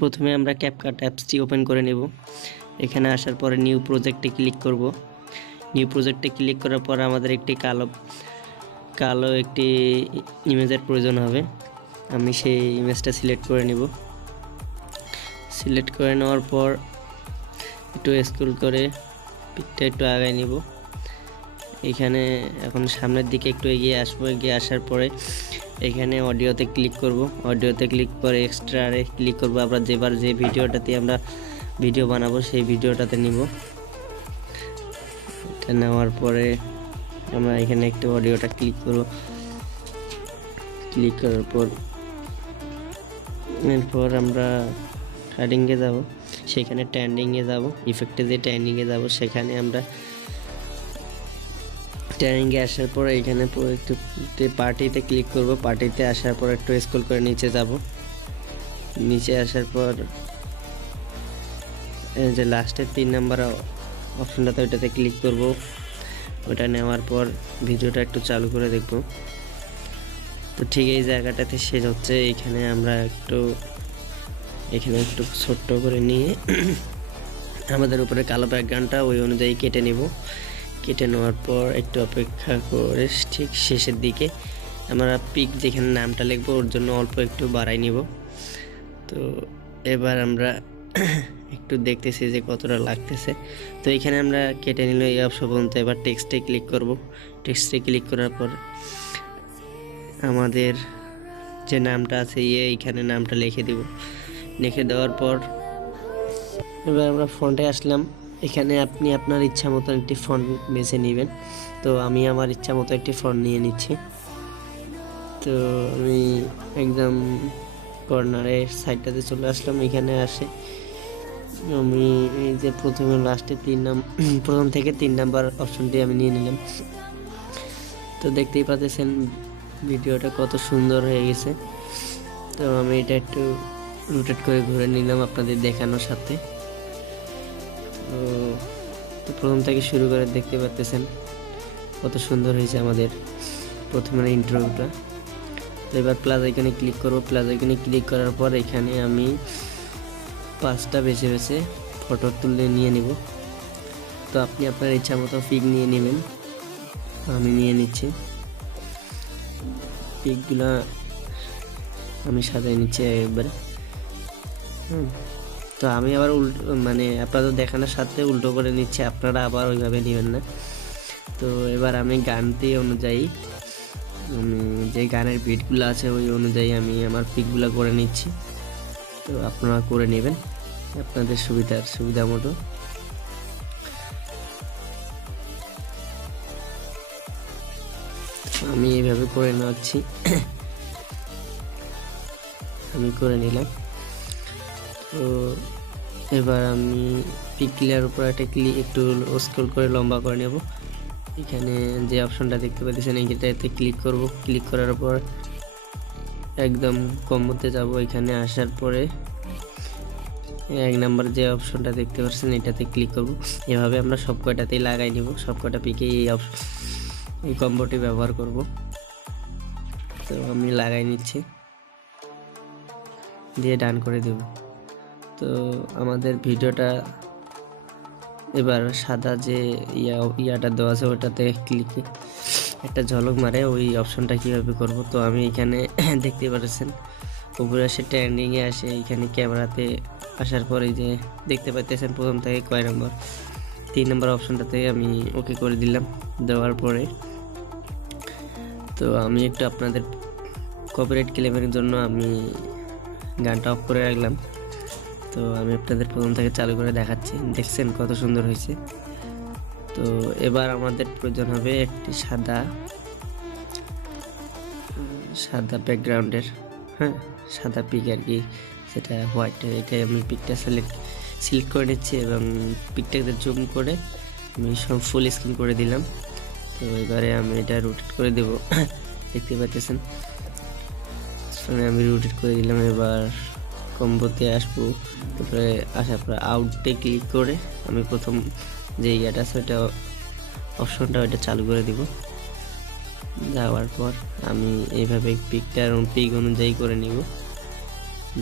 প্রথমে আমরা ক্যাপকাট অ্যাপসটি ওপেন করে নেব। এখানে আসার পরে নিউ প্রজেক্টে ক্লিক করব। নিউ প্রজেক্টে ক্লিক করার পর আমাদের একটি কালো একটি ইমেজের প্রয়োজন হবে। আমি সেই ইমেজটা সিলেক্ট করে নেব। সিলেক্ট করে নেওয়ার পর একটু স্ক্রল করে পিকটা একটু আগায় নিব। এখানে এখন সামনের দিকে একটু এগিয়ে আসবো। এগিয়ে আসার পরে এখানে অডিওতে ক্লিক করব। অডিওতে ক্লিক করে এক্সট্রারে ক্লিক করব। আমরা যে ভিডিওটাতে আমরা ভিডিও বানাবো সেই ভিডিওটাতে নিব। এটা নেওয়ার পরে আমরা এখানে একটু অডিওটা ক্লিক করব। ক্লিক করার পর এরপর আমরা ট্রেন্ডিংয়ে যাব। সেখানে ট্রেন্ডিংয়ে যাব, ইফেক্টে যে ট্রেন্ডিংয়ে যাব সেখানে আমরা ট্রেনিংয়ে আসার পর এখানে একটু পার্টিতে ক্লিক করব। পার্টিতে আসার পর একটু স্ক্রল করে নিচে যাব। নিচে আসার পর যে লাস্টের 3 নাম্বার অপশনটাতে ওইটাতে ক্লিক করব। ওটা নেওয়ার পর ভিডিওটা একটু চালু করে দেখব। তো ঠিক এই জায়গাটাতে শেষ হচ্ছে। এখানে আমরা একটু ছোট্ট করে নিয়ে আমাদের উপরে কালো ব্যাকগ্রাউন্ডটা ওই অনুযায়ী কেটে নেব। কেটে নেওয়ার পর একটু অপেক্ষা করে ঠিক শেষের দিকে আমরা পিক যেখানে নামটা লিখবো ওর জন্য অল্প একটু বাড়াই নিব। তো এবার আমরা একটু দেখতেছি যে কতটা লাগতেছে। তো এখানে আমরা কেটে নিল এই অপশন পর্যন্ত। এবার টেক্সটে ক্লিক করব। টেক্সটে ক্লিক করার পর আমাদের যে নামটা আছে এইখানে নামটা লিখে দেব। লিখে দেওয়ার পর এবার আমরা ফন্টে আসলাম। এখানে আপনি আপনার ইচ্ছা মতো একটি ফন্ট বেছে নেবেন। তো আমি আমার ইচ্ছা মতো একটি ফন্ট নিয়ে নিচ্ছি। তো আমি একদম কর্নারের সাইডটাতে চলে আসলাম। এখানে আসে আমি এই যে প্রথমে লাস্টে প্রথম থেকে 3 নাম্বার অপশনটি আমি নিয়ে নিলাম। তো দেখতেই পাচ্ছেন ভিডিওটা কত সুন্দর হয়ে গেছে। তো আমি এটা একটু রোটেট করে ঘুরে নিলাম আপনাদের দেখানোর সাথে। তো প্রথম থেকে শুরু করে দেখতে পাচ্ছেন কত সুন্দর হয়েছে আমাদের প্রথমে ইন্ট্রোটা। তো এবার প্লাস আইকনে ক্লিক করব। প্লাস আইকনে ক্লিক করার পর এখানে আমি 5টা বেছে ফটো তুলে নিয়ে নিব। তো আপনি আপনার ইচ্ছা মতো পিক নিয়ে নেবেন। আমি নিয়ে নিচ্ছি। পিকগুলা আমি সাজিয়ে নিচ্ছি একবারে। তো আমি আবার মানে আপনাদের দেখানোর সাথে উল্টো করে নিচ্ছি, আপনারা আবার ওইভাবে নেবেন না। তো এবার আমি গানটি অনুযায়ী যে গানের বিটগুলো আছে ওই অনুযায়ী আমি আমার পিকগুলো করে নিচ্ছি। তো আপনারা করে নেবেন আপনাদের সুবিধা মতো। আমি এইভাবে করে নিচ্ছি। আমি করে নিলাম। তো এবার আমি পিকগুলোর উপর একটু স্ক্রল করে লম্বা করে নেব। এখানে যে অপশনটা দেখতে পাচ্ছেন এইটাতে ক্লিক করব। ক্লিক করার পর একদম কম্বোতে যাব। এখানে আসার পরে 1 নাম্বার যে অপশনটা দেখতে পাচ্ছেন এটাতে ক্লিক করব। এভাবে আমরা সব কয়টাতেই লাগাই নিব। সব কয়টা পিকে এই কম্বোটি ব্যবহার করব। তো আমি লাগাই নিচ্ছি, দিয়ে ডান করে দেব। তো আমাদের ভিডিওটা এবার সাদা যে ইয়াটা দেওয়া আছে ওটাতে ক্লিকে একটা ঝলক মারে ওই অপশনটা কীভাবে করব। তো আমি এখানে দেখতে পাচ্ছেন উপরে আসে ট্রেন্ডিংয়ে আসে। এখানে ক্যামেরাতে আসার পরে যে দেখতে পাইতেছেন প্রথম থেকে কয় নম্বর 3 নম্বর অপশনটাতে আমি ওকে করে দিলাম। দেওয়ার পরে তো আমি একটু আপনাদের কপিরাইট ক্লেমের জন্য আমি গানটা অফ করে রাখলাম। তো আমি আপনাদের প্রথম থেকে চালু করে দেখাচ্ছি। দেখছেন কত সুন্দর হয়েছে। তো এবার আমাদের প্রয়োজন হবে একটি সাদা ব্যাকগ্রাউন্ডের, সাদা পিক আর কি, সেটা হোয়াইট। এটাই আমি পিকটা সিলেক্ট করে নিচ্ছি এবং পিকটাকে জুম করে আমি সব ফুল স্ক্রিন করে দিলাম। তো এবারে আমি এটা রোটেট করে দেব। দেখতে পাচ্ছেন আমি রোটেট করে দিলাম। এবার কম্বোতে আসবো। তারপরে আসার পর আউটে ক্লিক করে আমি প্রথম যে ইয়াটা আছে ওইটা অপশনটা ওইটা চালু করে দিব। যাওয়ার পর আমি এইভাবে পিক অনুযায়ী করে নিব।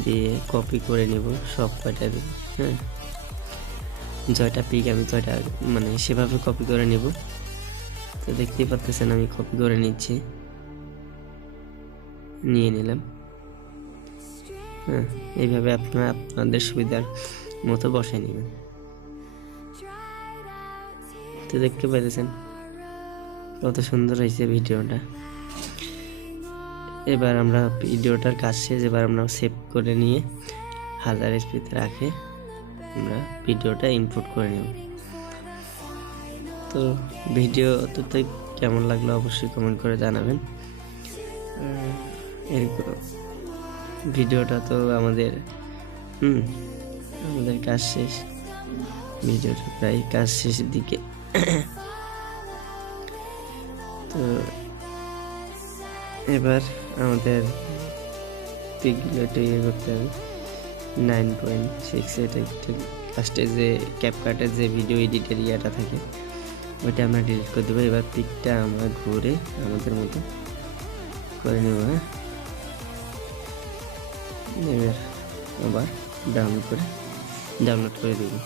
দিয়ে কপি করে নেব সব কয়টা। হ্যাঁ, জয়টা পিক আমি জয়টা মানে সেভাবে কপি করে নেব। তো দেখতেই পাচ্ছেন আমি কপি করে নিচ্ছি, নিয়ে নিলাম। হ্যাঁ, এইভাবে আপনারা আপনাদের সুবিধার মতো বসাই নেবেন। তো দেখতে পাচ্ছেন কত সুন্দর হয়েছে ভিডিওটা। এবার আমরা ভিডিওটার কাজ শেষ, এবার আমরা সেভ করে নিয়ে 1000 এসপিতে রাখে আমরা ভিডিওটা ইনপুট করে নেব। তো ভিডিওতে কেমন লাগলো অবশ্যই কমেন্ট করে জানাবেন। এরকম ভিডিওটা তো আমাদের আমাদের কাজ শেষ, ভিডিওটা প্রায় কাজ শেষের দিকে। তো এবার আমাদের পিকগুলো একটু ইয়ে করতে হবে। 9.6 এটা একটু লাস্টে যে ক্যাপকাটের যে ভিডিও এডিটের ইয়েটা থাকে ওইটা আমরা ডিলিট করে দেবো। এবার পিকটা আমরা ঘুরে আমাদের মতো করে নেব। হ্যাঁ, এবার আবার ডাউনলোড করে দেবো।